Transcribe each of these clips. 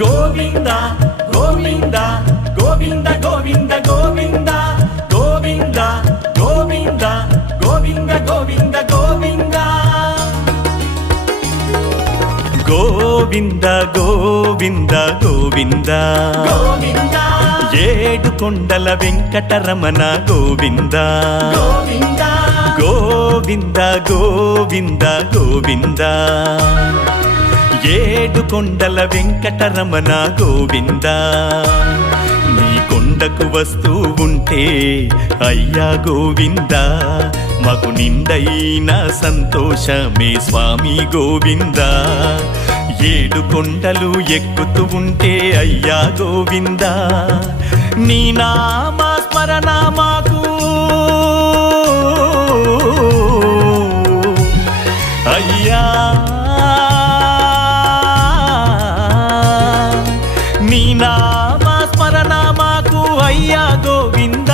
గోవింద గోవింద గోవింద గోవింద గోవింద గోవింద గోవింద గోవింద గోవింద గోవింద గోవింద గోవింద గోవింద గోవింద ఏడు కొండల వెంకటరమణ గోవింద గోవింద గోవింద గోవింద గోవింద ఏడు కొండల వెంకటరమణ గోవింద నీ కొండకు వస్తూ ఉంటే అయ్యా గోవింద మాకు నిండైన సంతోషమే స్వామి గోవింద ఏడు కొండలు ఎక్కుతూ ఉంటే అయ్యా గోవింద నీ నామ స్మరణ మాకు అయ్యా నీ నామ స్మరణ మాకు అయ్యా గోవింద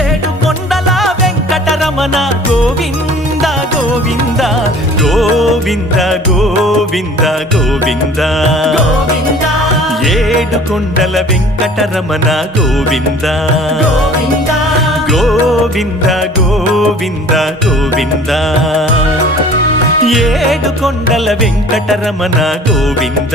ఏడు కొండల వెంకటరమణ గోవింద గోవింద గోవింద గోవింద గోవింద గోవింద ఏడు కొండల వెంకటరమణ గోవింద గోవింద గోవింద గోవింద గోవింద ఏడు కొండల వెంకటరమణ గోవింద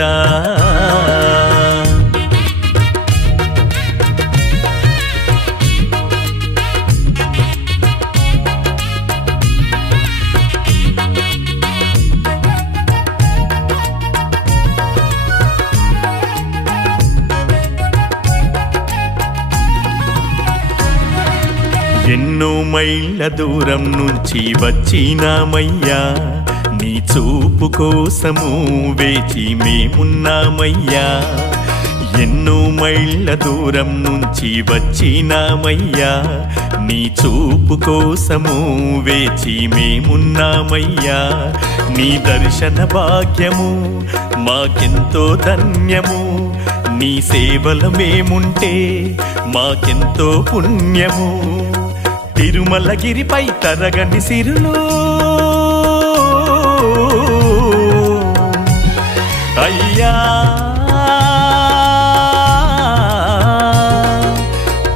ఎన్నో మైళ్ళ దూరం నుంచి వచ్చినామయ్యా నీ చూపు కోసము వేచి మేమున్నామయ్యా ఎన్నో మైళ్ళ దూరం నుంచి వచ్చినామయ్యా నీ చూపు కోసము వేచి మేమున్నామయ్యా నీ దర్శన భాగ్యము మాకెంతో ధన్యము నీ సేవల మేముంటే మాకెంతో పుణ్యము తిరుమలగిరిపై తరగని సిరులు అయ్యా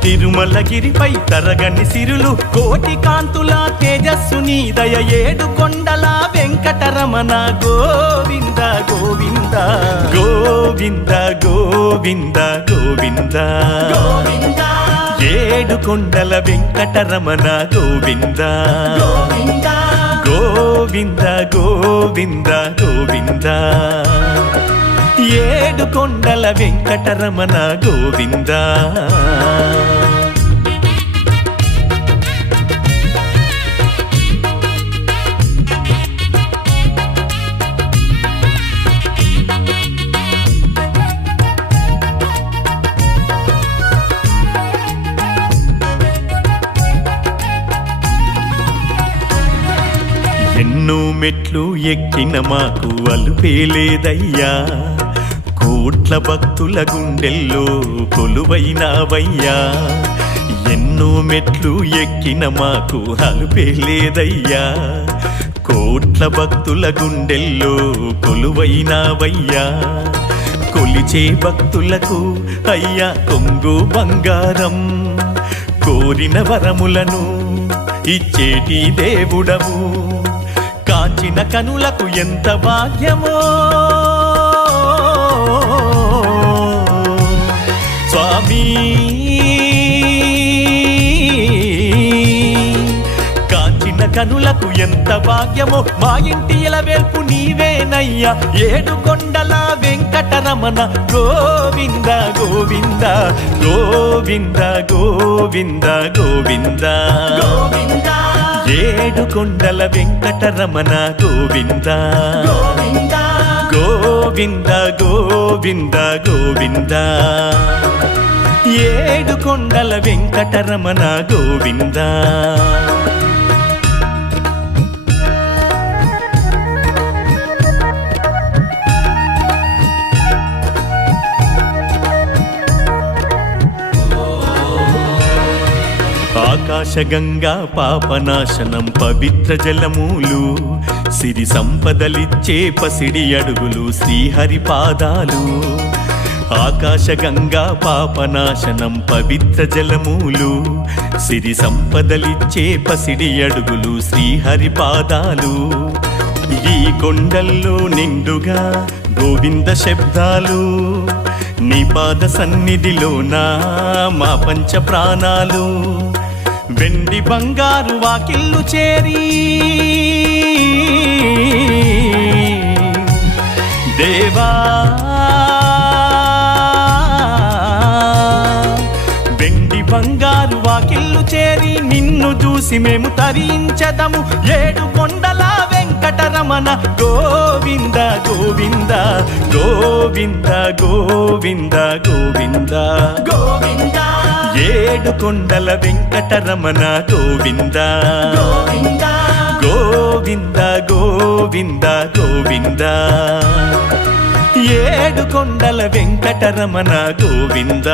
తిరుమలగిరిపై తరగని సిరులు కోటి కాంతుల తేజస్సు నీ దయ ఏడు కొండల వెంకటరమణ గోవింద గోవింద గోవింద గోవింద గోవింద గోవింద ఏడు కొండల వెంకటరమణ గోవింద గోవింద గోవింద గోవింద గోవింద ఏడు కొండల వెంకటరమణ గోవింద ఎన్నో మెట్లు ఎక్కిన మాకు అలుపేలేదయ్యా కోట్ల భక్తుల గుండెల్లో కొలువైనావయ్యా ఎన్నో మెట్లు ఎక్కిన మాకు అలుపేలేదయ్యా కోట్ల భక్తుల గుండెల్లో కొలువైనావయ్యా కొలిచే భక్తులకు అయ్యా కొంగు బంగారం కోరిన వరములను ఇచ్చేటి దేవుడవు కాంచిన కనులకు ఎంత భాగ్యమో స్వామి కాంచిన కనులకు ఎంత భాగ్యమో మా ఇంటి ఇలవేల్పు నీవేనయ్యా ఏడు కొండల వెంకటరమణ గోవింద గోవింద గోవింద గోవింద గోవింద గోవింద ఏడు కొండల వెంకటరమణ గోవింద గోవింద గోవింద గోవింద గోవింద ఏడు కొండల వెంకటరమణ గోవింద ఆకాశగంగా పాపనాశనం పవిత్ర జలములు సిరి సంపదలిచ్చే పసిడి అడుగులు శ్రీహరి పాదాలు ఆకాశగంగా పాపనాశనం పవిత్ర జలములు సిరి సంపదలిచ్చే పసిడి అడుగులు శ్రీహరి పాదాలు ఈ కొండల్లో నిండుగా గోవింద శబ్దాలు నీ పాద సన్నిధిలోనా మా పంచ ప్రాణాలు వెండి బంగారు వాకిళ్ళు చేరి దేవా వెండి బంగారు వాకిళ్ళు చేరి నిన్ను చూసి మేము తరించదము ఏడు కొండల వెంకటరమణ గోవింద గోవింద గోవింద గోవింద గోవింద గోవింద ఏడు కొండల వెంకటరమణ గోవింద గోవింద గోవింద గోవింద గోవింద ఏడు కొండల వెంకటరమణ గోవింద